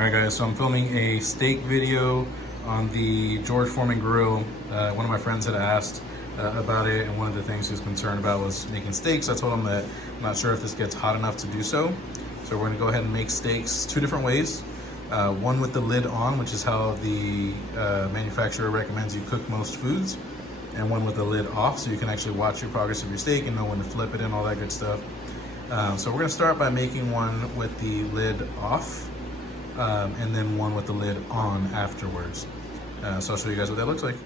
Alright guys, so I'm filming a steak video on the George Foreman grill. One of my friends had asked about it, and one of the things he was concerned about was making steaks. I told him that I'm not sure if this gets hot enough to do so. So we're gonna go ahead and make steaks two different ways. One with the lid on, which is how the manufacturer recommends you cook most foods, and one with the lid off, so you can actually watch your progress of your steak and know when to flip it and all that good stuff. So we're gonna start by making one with the lid off. And then one with the lid on afterwards. So I'll show you guys what that looks like.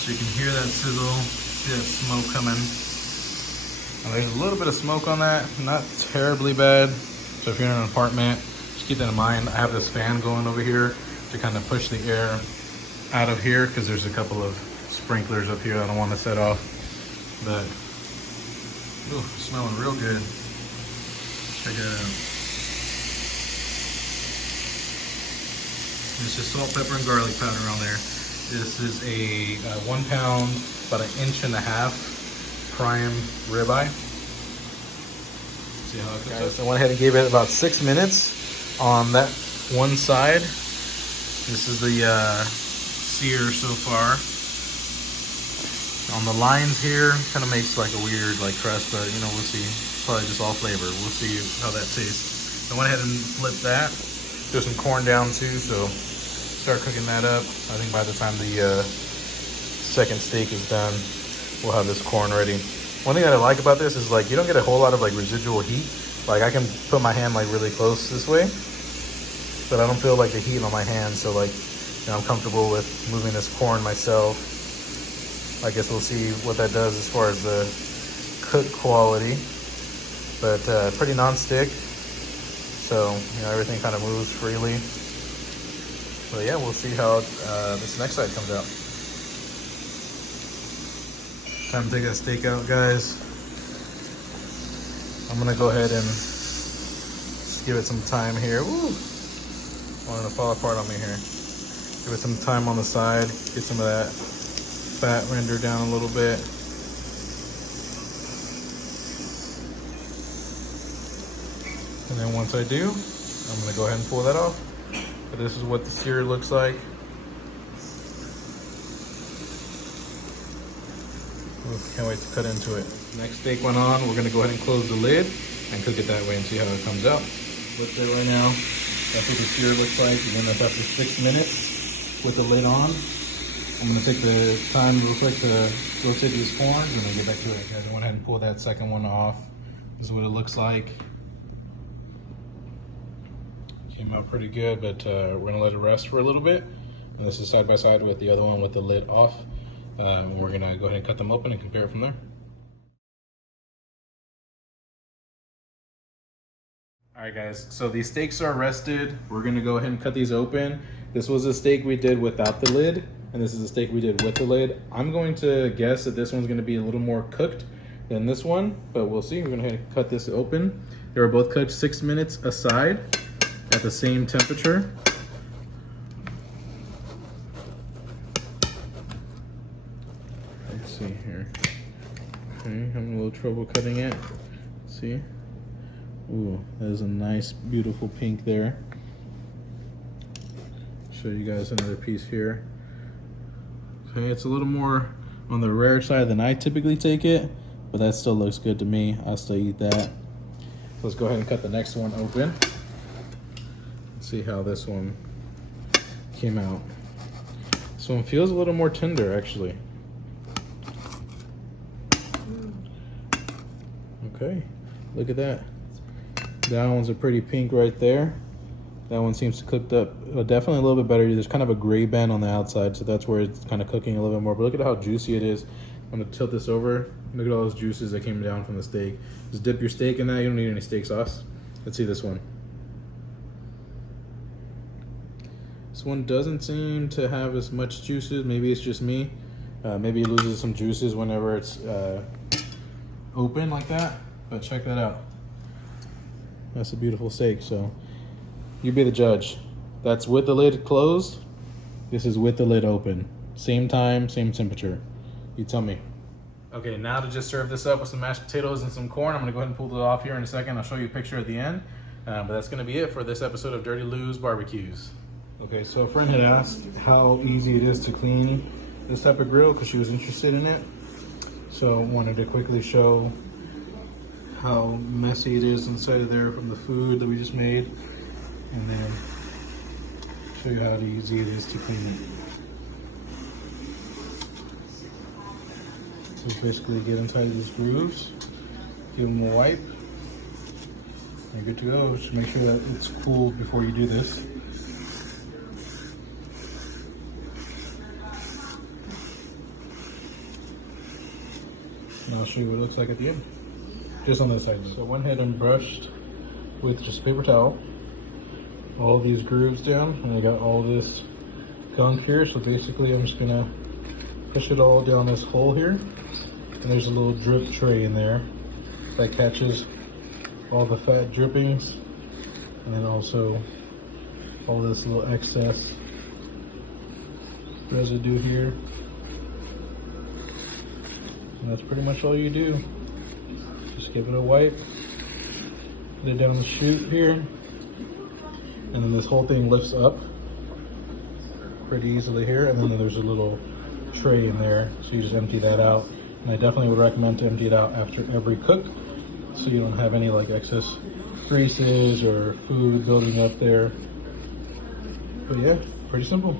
So you can hear that sizzle, see that smoke coming. Now, there's a little bit of smoke on that, not terribly bad. So if you're in an apartment, just keep that in mind. I have this fan going over here to kind of push the air out of here because there's a couple of sprinklers up here I don't want to set off. But, ooh, smelling real good. Check it out. This is salt, pepper, and garlic powder on there. This is a 1 pound, about 1.5 inch prime ribeye. See how it goes. So I went ahead and gave it about 6 minutes on that one side. This is the sear so far. On the lines here, kind of makes like a weird crust, but you know, we'll see. Probably just all flavor. We'll see how that tastes. I went ahead and flipped that. Threw some corn down too, so start cooking that up. I think by the time the second steak is done, we'll have this corn ready. One thing that I like about this is you don't get a whole lot of residual heat. I can put my hand really close this way, but I don't feel the heat on my hand. So you know, I'm comfortable with moving this corn myself. I guess we'll see what that does as far as the cook quality, but pretty non-stick. So you know, everything kind of moves freely. But yeah, we'll see how this next side comes out. Time to take that steak out, guys. I'm gonna go ahead and just give it some time here. Woo! Wanting to fall apart on me here. Give it some time on the side. Get some of that fat rendered down a little bit. And then once I do, I'm gonna go ahead and pull that off. But this is what the sear looks like. Ooh, can't wait to cut into it. Next steak went on. We're gonna go ahead and close the lid and cook it that way and see how it comes out. Looks like right now, that's what the sear looks like. Again, that's after 6 minutes with the lid on. I'm gonna take the time real quick to rotate these corns and then get back to it. Guys, I went ahead and pull that second one off. This is what it looks like. Came out pretty good, but we're gonna let it rest for a little bit. And this is side by side with the other one with the lid off. And we're gonna go ahead and cut them open and compare it from there. All right guys, so these steaks are rested. We're gonna go ahead and cut these open. This was a steak we did without the lid, and this is a steak we did with the lid. I'm going to guess that this one's gonna be a little more cooked than this one, but we'll see. We're gonna go ahead and cut this open. They were both cooked 6 minutes aside at the same temperature. Let's see here. Okay, having a little trouble cutting it. Let's see. Ooh, that is a nice, beautiful pink there. Show you guys another piece here. Okay, it's a little more on the rare side than I typically take it, but that still looks good to me. I'll still eat that. Let's go ahead and cut the next one open. See how this one came out. This one feels a little more tender, actually. Okay, look at that. That one's a pretty pink right there. That one seems to cooked up definitely a little bit better. There's kind of a gray band on the outside, so that's where it's kind of cooking a little bit more. But look at how juicy it is. I'm gonna tilt this over. Look at all those juices that came down from the steak. Just dip your steak in that. You don't need any steak sauce. Let's see this one. This one doesn't seem to have as much juices. Maybe it's just me. Maybe it loses some juices whenever it's open like that. But check that out. That's a beautiful steak. So you be the judge. That's with the lid closed. This is with the lid open. Same time, same temperature. You tell me. Okay, now to just serve this up with some mashed potatoes and some corn. I'm gonna go ahead and pull it off here in a second. I'll show you a picture at the end. But that's gonna be it for this episode of Dirty Lou's Barbecues. Okay, so a friend had asked how easy it is to clean this type of grill because she was interested in it. So I wanted to quickly show how messy it is inside of there from the food that we just made, and then show you how easy it is to clean it. So basically get inside these grooves, give them a wipe, and you're good to go. Just make sure that it's cooled before you do this. And I'll show you what it looks like at the end. Just on this side. So I went ahead and brushed with just a paper towel all these grooves down, and I got all this gunk here. So basically I'm just gonna push it all down this hole here, and there's a little drip tray in there that catches all the fat drippings, and then also all this little excess residue here. And that's pretty much all you do. Just give it a wipe, put it down the chute here, and then this whole thing lifts up pretty easily here, and then there's a little tray in there, so you just empty that out. And I definitely would recommend to empty it out after every cook, so you don't have any like excess greases or food building up there. But yeah, pretty simple.